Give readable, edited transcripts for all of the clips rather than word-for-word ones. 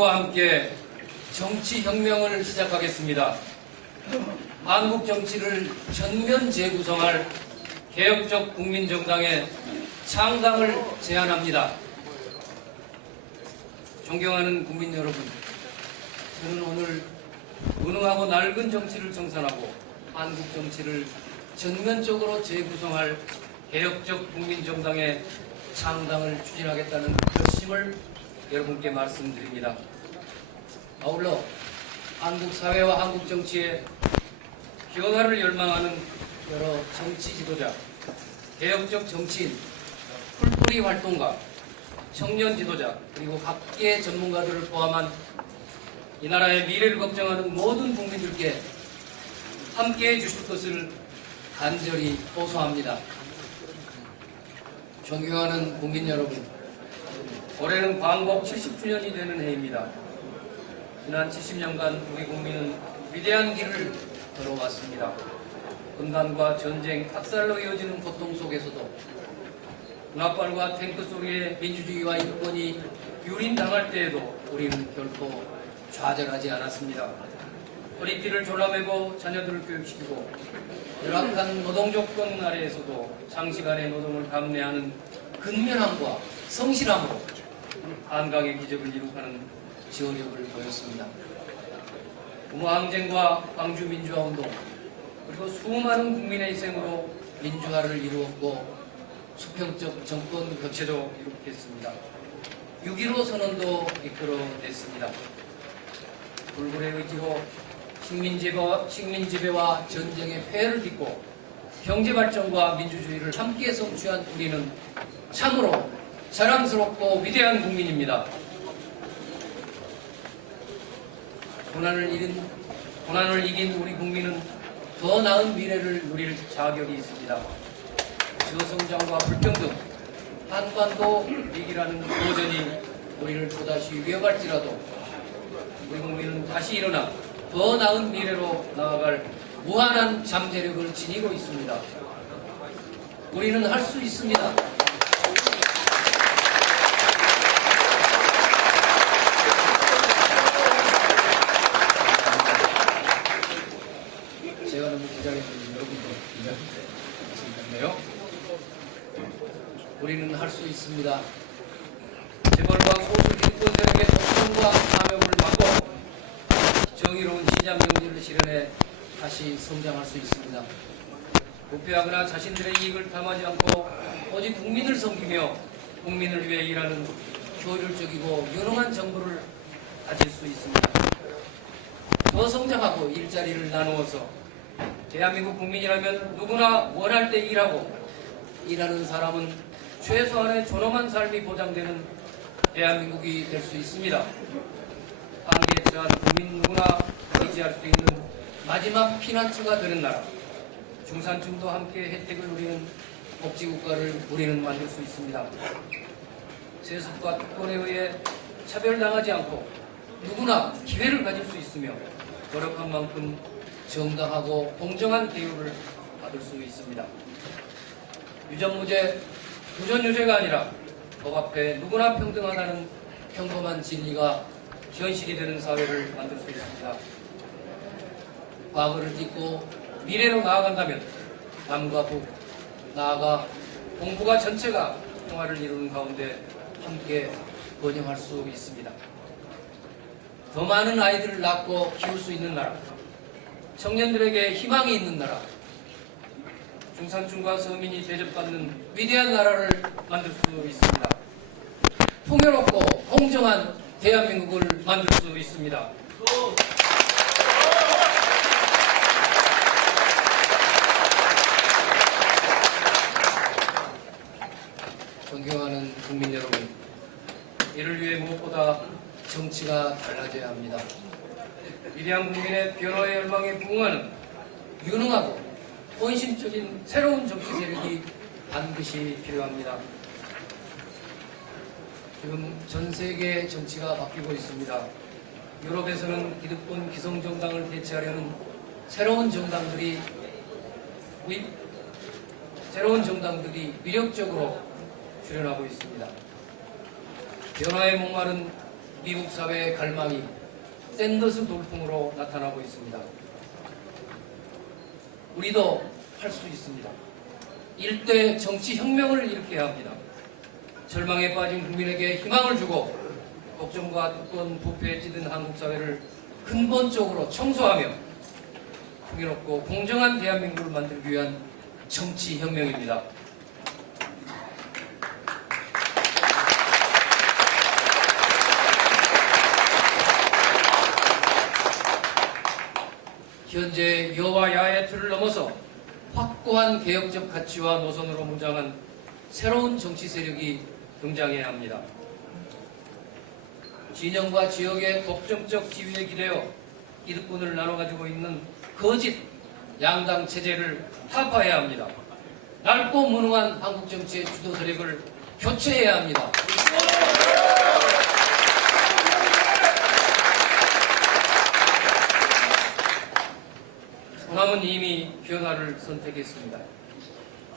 우리와 함께 정치혁명을 시작하겠습니다. 한국 정치를 전면 재구성할 개혁적 국민정당의 창당을 제안합니다. 존경하는 국민 여러분, 저는 오늘 무능하고 낡은 정치를 청산하고 한국 정치를 전면적으로 재구성할 개혁적 국민정당의 창당을 추진하겠다는 결심을 여러분께 말씀드립니다. 아울러 한국 사회와 한국 정치의 변화를 열망하는 여러 정치 지도자, 개혁적 정치인, 풀뿌리 활동가, 청년 지도자, 그리고 각계 전문가들을 포함한 이 나라의 미래를 걱정하는 모든 국민들께 함께해 주실 것을 간절히 호소합니다. 존경하는 국민 여러분, 올해는 광복 70주년이 되는 해입니다. 지난 70년간 우리 국민은 위대한 길을 걸어왔습니다. 분단과 전쟁, 학살로 이어지는 고통 속에서도 군합발과 탱크 소리에 민주주의와 인권이 유린당할 때에도 우리는 결코 좌절하지 않았습니다. 허리띠를 졸라매고 자녀들을 교육시키고 열악한 노동 조건 아래에서도 장시간의 노동을 감내하는 근면함과 성실함으로 한강의 기적을 이룩하는 지원력을 보였습니다. 부모항쟁과 광주민주화운동, 그리고 수많은 국민의 희생으로 민주화를 이루었고 수평적 정권 교체도 이룩했습니다. 6.15 선언도 이끌어냈습니다. 불굴의 의지로 식민지배와 전쟁의 폐해를 딛고 경제발전과 민주주의를 함께 성취한 우리는 참으로 자랑스럽고 위대한 국민입니다. 고난을 이긴 우리 국민은 더 나은 미래를 누릴 자격이 있습니다. 저성장과 불평등, 한반도 위기라는 도전이 우리를 또다시 위협할지라도 우리 국민은 다시 일어나 더 나은 미래로 나아갈 무한한 잠재력을 지니고 있습니다. 우리는 할 수 있습니다. 제가 너무 긴장했는데 여러분도 긴장하셨네요. 우리는 할 수 있습니다. 재벌과 소수 기득권 세력의 독점과 탐욕을 막고 정의로운 시장 경제를 실현해 다시 성장할 수 있습니다. 부패하거나 자신들의 이익을 탐하지 않고 오직 국민을 섬기며 국민을 위해 일하는 효율적이고 유능한 정부를 가질 수 있습니다. 더 성장하고 일자리를 나누어서 대한민국 국민이라면 누구나 원할 때 일하고 일하는 사람은 최소한의 존엄한 삶이 보장되는 대한민국이 될 수 있습니다. 한계에 처한 국민 누구나 의지할 수 있는 마지막 피난처가 되는 나라, 중산층도 함께 혜택을 누리는 복지국가를 우리는 만들 수 있습니다. 세습과 특권에 의해 차별당하지 않고 누구나 기회를 가질 수 있으며 노력한 만큼 정당하고 공정한 대우를 받을 수 있습니다. 유전무죄, 부전유죄가 아니라 법 앞에 누구나 평등하다는 평범한 진리가 현실이 되는 사회를 만들 수 있습니다. 과거를 딛고 미래로 나아간다면 남과 북, 나아가 동북아 전체가 평화를 이루는 가운데 함께 번영할 수 있습니다. 더 많은 아이들을 낳고 키울 수 있는 나라, 청년들에게 희망이 있는 나라, 중산층과 서민이 대접받는 위대한 나라를 만들 수 있습니다. 풍요롭고 공정한 대한민국을 만들 수 있습니다. 존경하는 국민 여러분, 이를 위해 무엇보다 정치가 달라져야 합니다. 위대한 국민의 변화의 열망에 부응하는 유능하고 헌신적인 새로운 정치 세력이 반드시 필요합니다. 지금 전 세계 정치가 바뀌고 있습니다. 유럽에서는 기득권 기성정당을 대체하려는 새로운 정당들이 위력적으로 출현하고 있습니다. 변화에 목마른 미국 사회의 갈망이 샌더스 돌풍으로 나타나고 있습니다. 우리도 할 수 있습니다. 일대 정치혁명을 일으켜야 합니다. 절망에 빠진 국민에게 희망을 주고 걱정과 특권, 부패에 찌든 한국 사회를 근본적으로 청소하며 풍요롭고 공정한 대한민국을 만들기 위한 정치혁명입니다. 현재 여와 야의 틀을 넘어서 확고한 개혁적 가치와 노선으로 무장한 새로운 정치 세력이 등장해야 합니다. 진영과 지역의 독점적 지위에 기대어 기득권을 나눠 가지고 있는 거짓 양당 체제를 타파해야 합니다. 넓고 무능한 한국 정치의 주도 세력을 교체해야 합니다. 호남은 이미 변화를 선택했습니다.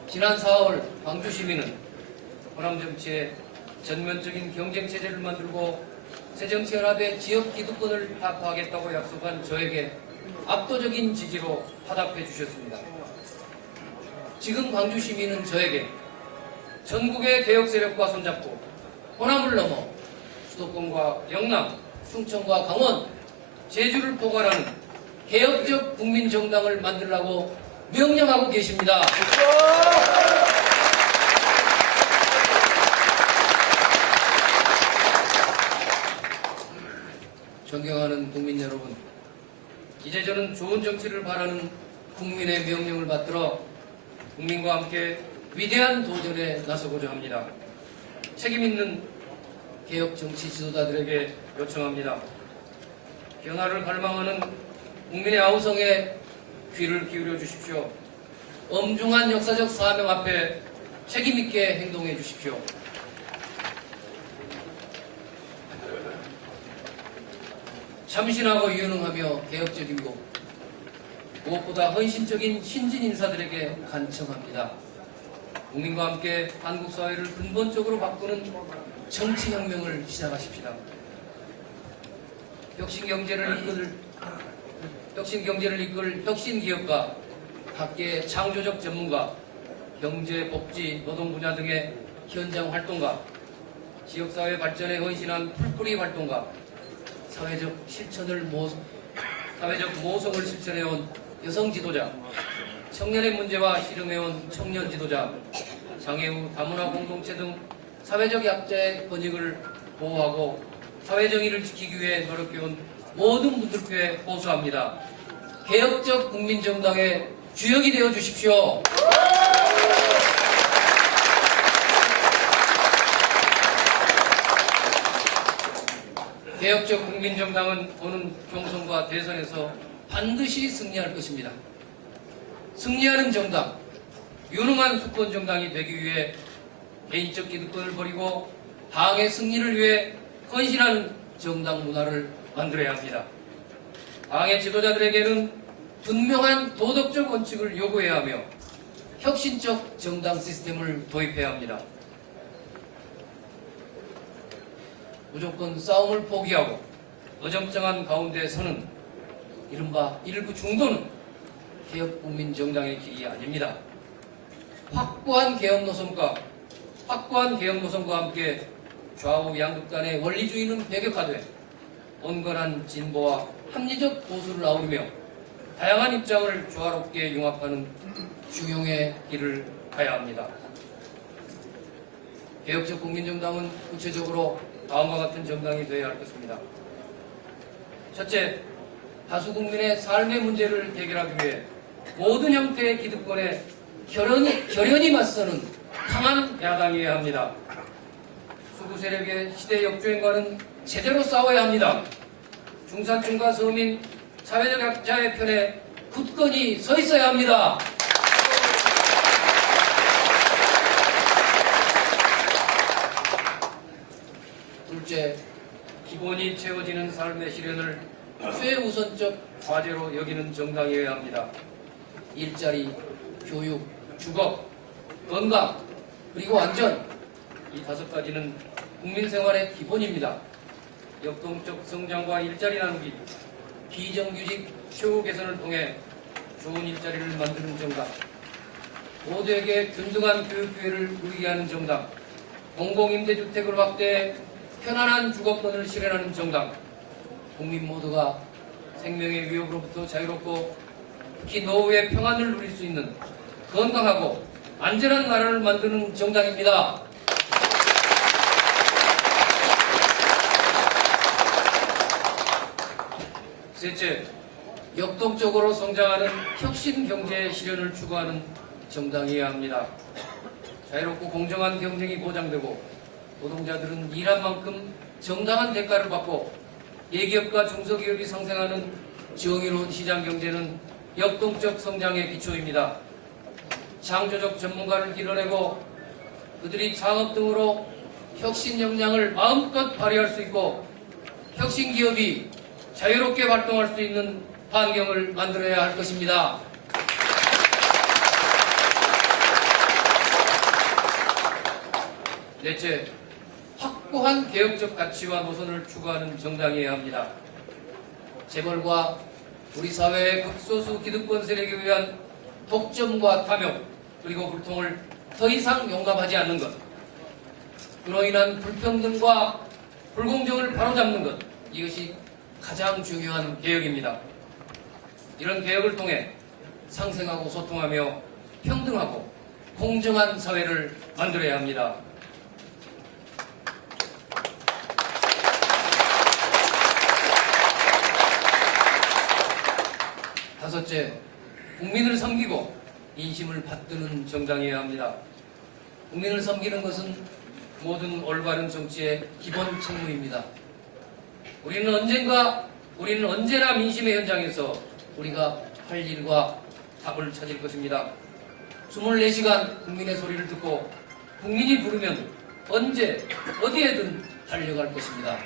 지난 4월 광주 시민은 호남 정치의 전면적인 경쟁 체제를 만들고 새정치연합의 지역 기득권을 타파하겠다고 약속한 저에게 압도적인 지지로 화답해 주셨습니다. 지금 광주 시민은 저에게 전국의 개혁 세력과 손잡고 호남을 넘어 수도권과 영남, 충청과 강원, 제주를 포괄하는 개혁적 국민정당을 만들라고 명령하고 계십니다. 존경하는 국민 여러분, 이제 저는 좋은 정치를 바라는 국민의 명령을 받들어 국민과 함께 위대한 도전에 나서고자 합니다. 책임있는 개혁 정치 지도자들에게 요청합니다. 변화를 갈망하는 국민의 아우성에 귀를 기울여 주십시오. 엄중한 역사적 사명 앞에 책임있게 행동해 주십시오. 참신하고 유능하며 개혁적이고 무엇보다 헌신적인 신진 인사들에게 간청합니다. 국민과 함께 한국 사회를 근본적으로 바꾸는 정치혁명을 시작하십시다. 혁신경제를 이끌 혁신기업가, 각계의 창조적 전문가, 경제, 복지, 노동 분야 등의 현장 활동가, 지역사회 발전에 헌신한 풀뿌리 활동가, 사회적 모성을 실천해온 여성 지도자, 청년의 문제와 실험해온 청년 지도자, 장애 후 다문화 공동체 등 사회적 약자의 권익을 보호하고 사회정의를 지키기 위해 노력해온 모든 분들께 호소합니다. 개혁적 국민정당의 주역이 되어 주십시오. 개혁적 국민정당은 오는 총선과 대선에서 반드시 승리할 것입니다. 승리하는 정당, 유능한 수권정당이 되기 위해 개인적 기득권을 버리고 당의 승리를 위해 헌신하는 정당 문화를 만들어야 합니다. 당의 지도자들에게는 분명한 도덕적 원칙을 요구해야 하며 혁신적 정당 시스템을 도입해야 합니다. 무조건 싸움을 포기하고 어정쩡한 가운데 서는 이른바 일부 중도는 개혁국민정당의 길이 아닙니다. 확고한 개혁 노선과 함께 좌우 양극단의 원리주의는 배격화돼 온건한 진보와 합리적 보수를 아우르며 다양한 입장을 조화롭게 융합하는 중용의 길을 가야 합니다. 개혁적 국민정당은 구체적으로 다음과 같은 정당이 되어야 할 것입니다. 첫째, 다수 국민의 삶의 문제를 해결하기 위해 모든 형태의 기득권에 결연히 맞서는 강한 야당이어야 합니다. 수구 세력의 시대 역주행과는 제대로 싸워야 합니다. 중산층과 서민, 사회적 약자의 편에 굳건히 서 있어야 합니다. 둘째, 기본이 채워지는 삶의 실현을 최우선적 과제로 여기는 정당이어야 합니다. 일자리, 교육, 주거, 건강, 그리고 안전, 이 5가지는 국민 생활의 기본입니다. 역동적 성장과 일자리 나누기, 비정규직 처우 개선을 통해 좋은 일자리를 만드는 정당, 모두에게 균등한 교육 기회를 누리게 하는 정당, 공공임대주택을 확대해 편안한 주거권을 실현하는 정당, 국민 모두가 생명의 위협으로부터 자유롭고 특히 노후의 평안을 누릴 수 있는 건강하고 안전한 나라를 만드는 정당입니다. 셋째, 역동적으로 성장하는 혁신 경제 실현을 추구하는 정당이어야 합니다. 자유롭고 공정한 경쟁이 보장되고 노동자들은 일한 만큼 정당한 대가를 받고 대기업과 중소기업이 상생하는 정의로운 시장 경제는 역동적 성장의 기초입니다. 창조적 전문가를 길러내고 그들이 창업 등으로 혁신 역량을 마음껏 발휘할 수 있고 혁신 기업이 자유롭게 활동할 수 있는 환경을 만들어야 할 것입니다. 넷째, 확고한 개혁적 가치와 노선을 추구하는 정당이어야 합니다. 재벌과 우리 사회의 극소수 기득권 세력에 의한 독점과 탐욕 그리고 불통을 더 이상 용납하지 않는 것, 그로 인한 불평등과 불공정을 바로잡는 것, 이것이 가장 중요한 개혁입니다. 이런 개혁을 통해 상생하고 소통하며 평등하고 공정한 사회를 만들어야 합니다. 다섯째, 국민을 섬기고 인심을 받드는 정당이어야 합니다. 국민을 섬기는 것은 모든 올바른 정치의 기본 책무입니다. 우리는 언제나 민심의 현장에서 우리가 할 일과 답을 찾을 것입니다. 24시간 국민의 소리를 듣고 국민이 부르면 언제 어디에든 달려갈 것입니다.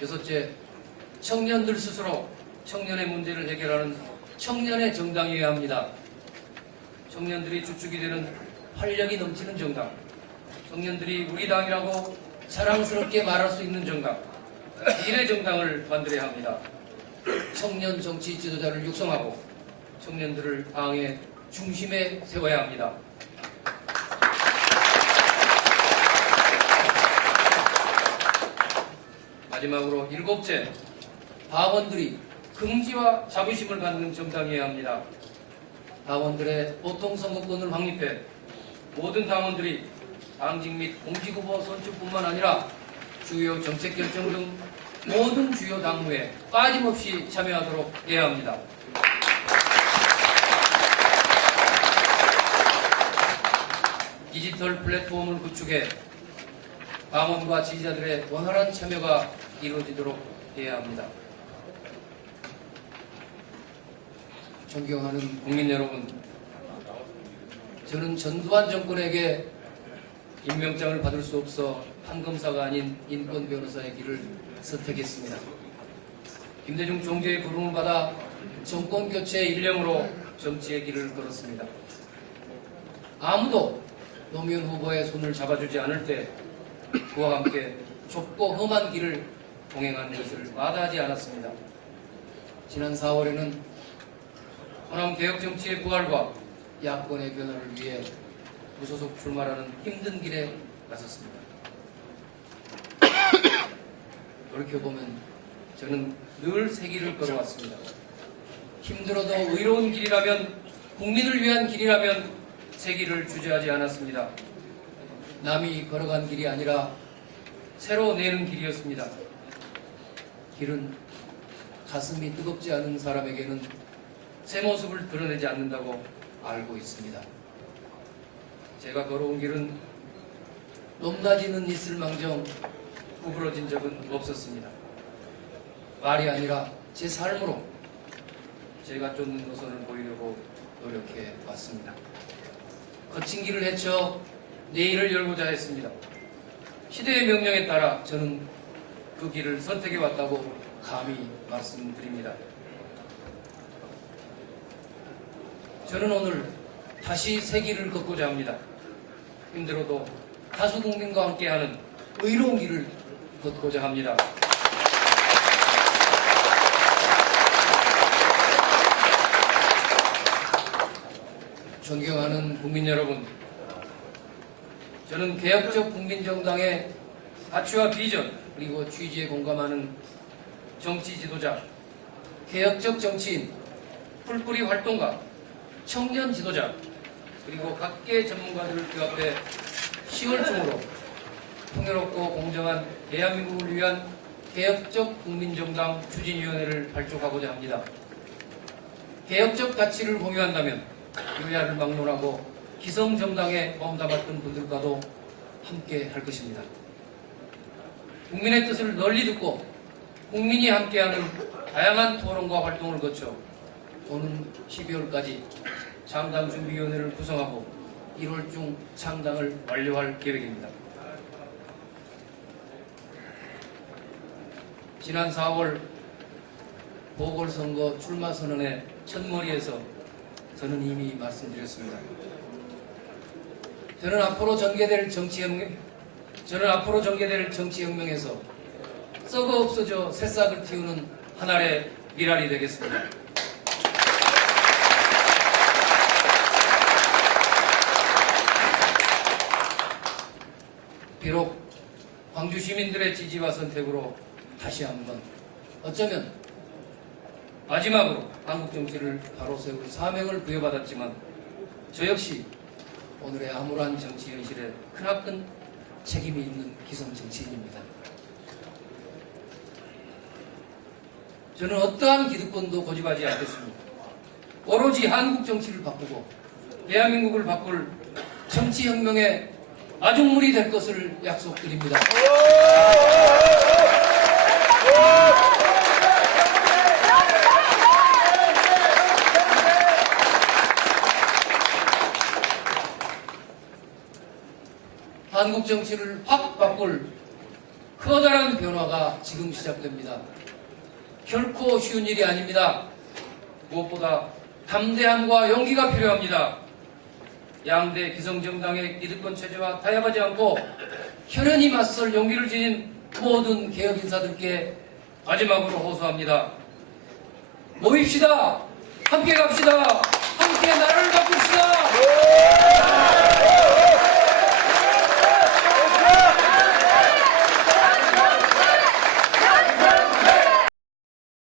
여섯째, 청년들 스스로 청년의 문제를 해결하는 청년의 정당이어야 합니다. 청년들이 주축이 되는 활력이 넘치는 정당, 청년들이 우리 당이라고 자랑스럽게 말할 수 있는 정당, 미래 정당을 만들어야 합니다. 청년 정치 지도자를 육성하고 청년들을 당의 중심에 세워야 합니다. 마지막으로 일곱째, 당원들이 긍지와 자부심을 갖는 정당이어야 합니다. 당원들의 보통선거권을 확립해 모든 당원들이 당직 및 공직후보 선출뿐만 아니라 주요 정책 결정 등 모든 주요 당무에 빠짐없이 참여하도록 해야 합니다. 디지털 플랫폼을 구축해 당원과 지지자들의 원활한 참여가 이루어지도록 해야 합니다. 존경하는 국민 여러분, 저는 전두환 정권에게 임명장을 받을 수 없어 판검사가 아닌 인권 변호사의 길을 선택했습니다. 김대중 총재의 부름을 받아 정권 교체 일념으로 정치의 길을 걸었습니다. 아무도 노무현 후보의 손을 잡아주지 않을 때 그와 함께 좁고 험한 길을 동행하는 것을 마다하지 않았습니다. 지난 4월에는 호남 개혁 정치의 부활과 야권의 변화를 위해 무소속 출마라는 힘든 길에 나섰습니다. 돌이켜보면 저는 늘 새 길을 걸어왔습니다. 힘들어도 의로운 길이라면, 국민을 위한 길이라면 새 길을 주저하지 않았습니다. 남이 걸어간 길이 아니라 새로 내는 길이었습니다. 길은 가슴이 뜨겁지 않은 사람에게는 새 모습을 드러내지 않는다고 알고 있습니다. 제가 걸어온 길은 높낮이는 있을망정 구부러진 적은 없었습니다. 말이 아니라 제 삶으로 제가 쫓는 노선을 보이려고 노력해 왔습니다. 거친 길을 헤쳐 내일을 열고자 했습니다. 시대의 명령에 따라 저는 그 길을 선택해 왔다고 감히 말씀드립니다. 저는 오늘 다시 새 길을 걷고자 합니다. 힘들어도 다수 국민과 함께하는 의로운 길을 걷고자 합니다. 존경하는 국민 여러분, 저는 개혁적 국민정당의 가치와 비전 그리고 취지에 공감하는 정치 지도자, 개혁적 정치인, 풀뿌리 활동가, 청년 지도자 그리고 각계 전문가들을 규합해 10월 중으로 풍요롭고 공정한 대한민국을 위한 개혁적 국민정당 추진위원회를 발족하고자 합니다. 개혁적 가치를 공유한다면 여야를 막론하고 기성정당에 몸담았던 분들과도 함께 할 것입니다. 국민의 뜻을 널리 듣고 국민이 함께하는 다양한 토론과 활동을 거쳐 오는 12월까지 창당준비위원회를 구성하고 1월 중 창당을 완료할 계획입니다. 지난 4월 보궐선거 출마선언의 첫머리에서 저는 이미 말씀드렸습니다. 저는 앞으로 전개될 정치혁명에서 썩어 없어져 새싹을 틔우는 한 알의 미랄이 되겠습니다. 비록 광주 시민들의 지지와 선택으로 다시 한번 어쩌면 마지막으로 한국 정치를 바로 세울 사명을 부여받았지만 저 역시 오늘의 암울한 정치 현실에 크나큰 책임이 있는 기성 정치인입니다. 저는 어떠한 기득권도 고집하지 않겠습니다. 오로지 한국 정치를 바꾸고 대한민국을 바꿀 정치혁명의 마중물이 될 것을 약속드립니다. 한국 정치를 확 바꿀 커다란 변화가 지금 시작됩니다. 결코 쉬운 일이 아닙니다. 무엇보다 담대함과 용기가 필요합니다. 양대 기성정당의 기득권 체제와 타협하지 않고 혈연히 맞설 용기를 지닌 모든 개혁 인사들께 마지막으로 호소합니다. 모입시다. 함께 갑시다. 함께 나라를 바꿉시다.